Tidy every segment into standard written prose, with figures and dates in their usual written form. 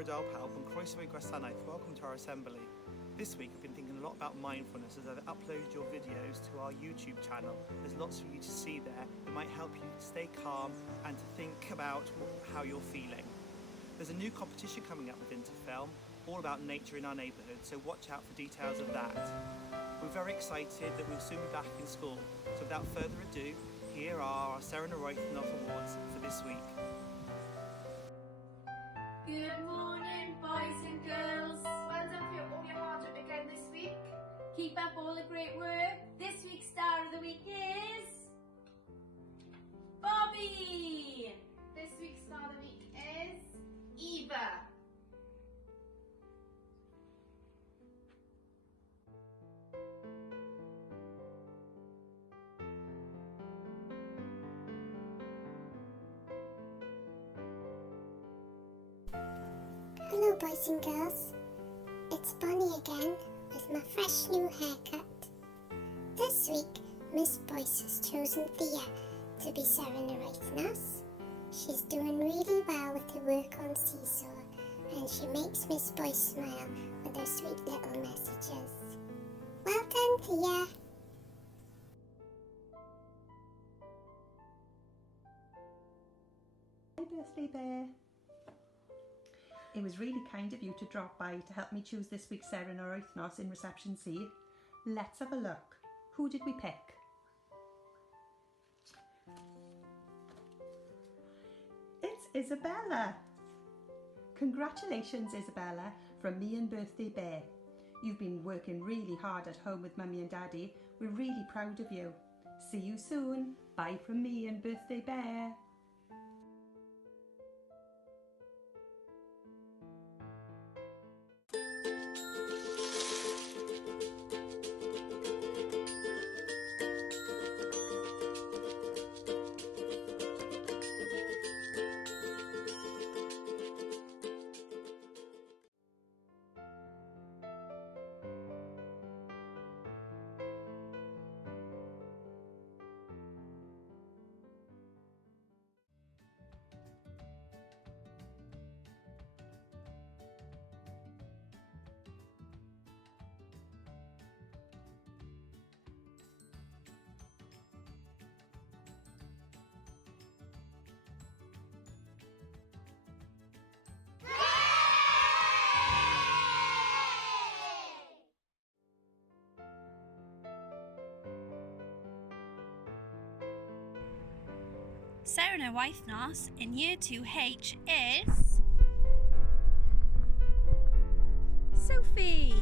Bore Palp and Croeso Gwasanaeth, welcome to our assembly. This week I've been thinking a lot about mindfulness as I've uploaded your videos to our YouTube channel. There's lots for you to see there that might help you to stay calm and to think about how you're feeling. There's a new competition coming up with Interfilm, all about nature in our neighbourhood, so watch out for details of that. We're very excited that we'll soon be back in school, so without further ado, here are our Seren and Wythnos awards for this week. Good morning, boys and girls. Well done for all your hard work again this week. Keep up all the great work. This week's star of the week is Bobby. This week's star of the week is Eva. Hello boys and girls, it's Bonnie again with my fresh new haircut. This week Miss Boyce has chosen Thea to be Seren and Wythnos. She's doing really well with her work on Seesaw and she makes Miss Boyce smile with her sweet little messages. Well done Thea! Hi birthday bear! It was really kind of you to drop by to help me choose this week's Seren or Wythnos in Reception C. Let's have a look. Who did we pick? It's Isabella! Congratulations Isabella from me and Birthday Bear. You've been working really hard at home with Mummy and Daddy. We're really proud of you. See you soon. Bye from me and Birthday Bear. Seren and Wythnos in Year 2H is Sophie.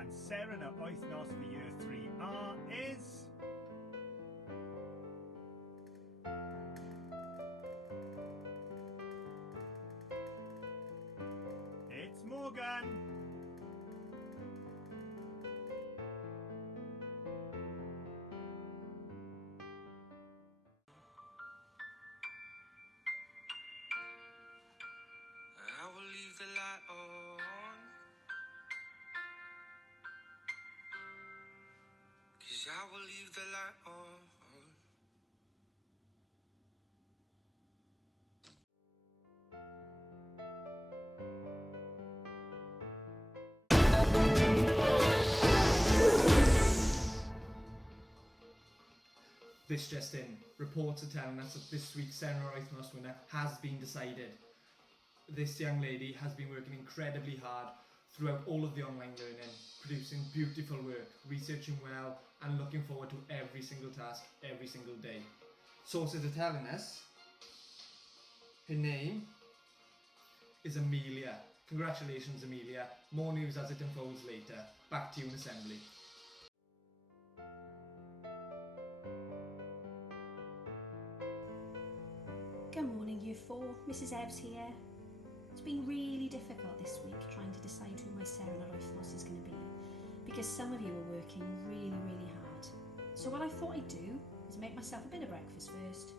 And Seren at Wythnos for Year 3R is it's Morgan. I will leave the light on, 'cause I will leave the light on. This just in. Reports are telling us that this week's Seren or Wythnos winner has been decided. This young lady has been working incredibly hard throughout all of the online learning, producing beautiful work, researching well, and looking forward to every single task, every single day. Sources are telling us her name is Amelia. Congratulations, Amelia. More news as it unfolds later. Back to you in assembly. Good morning, Year 4. Mrs. Ebbs here. It's been really difficult this week trying to decide who my Seren at Wythnos is going to be, because some of you are working really hard. So what I thought I'd do is make myself a bit of breakfast first,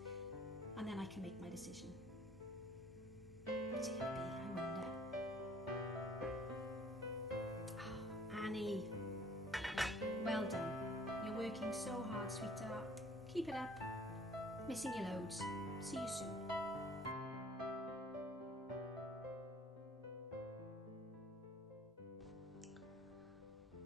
and then I can make my decision. What's it going to be, I wonder? Oh, Annie. Well done. You're working so hard, sweetheart. Keep it up. Missing you loads. See you soon.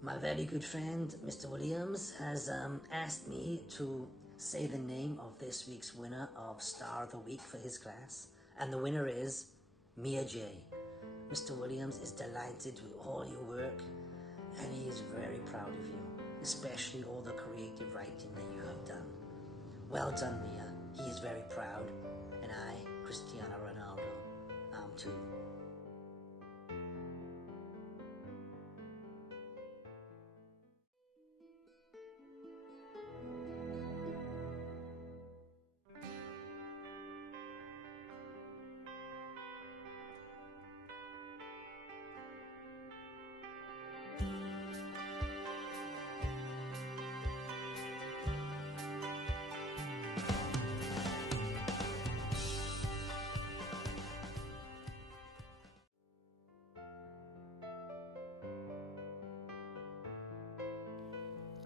My very good friend, Mr. Williams, has asked me to say the name of this week's winner of Star of the Week for his class. And the winner is Mia J. Mr. Williams is delighted with all your work and he is very proud of you, especially all the creative writing that you have done. Well done, Mia. He is very proud, and I, Cristiano Ronaldo, am too.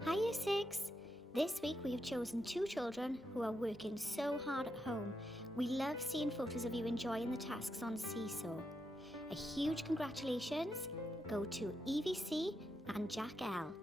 Hi Year 6! This week we have chosen 2 children who are working so hard at home. We love seeing photos of you enjoying the tasks on Seesaw. A huge congratulations go to Evie C and Jack L.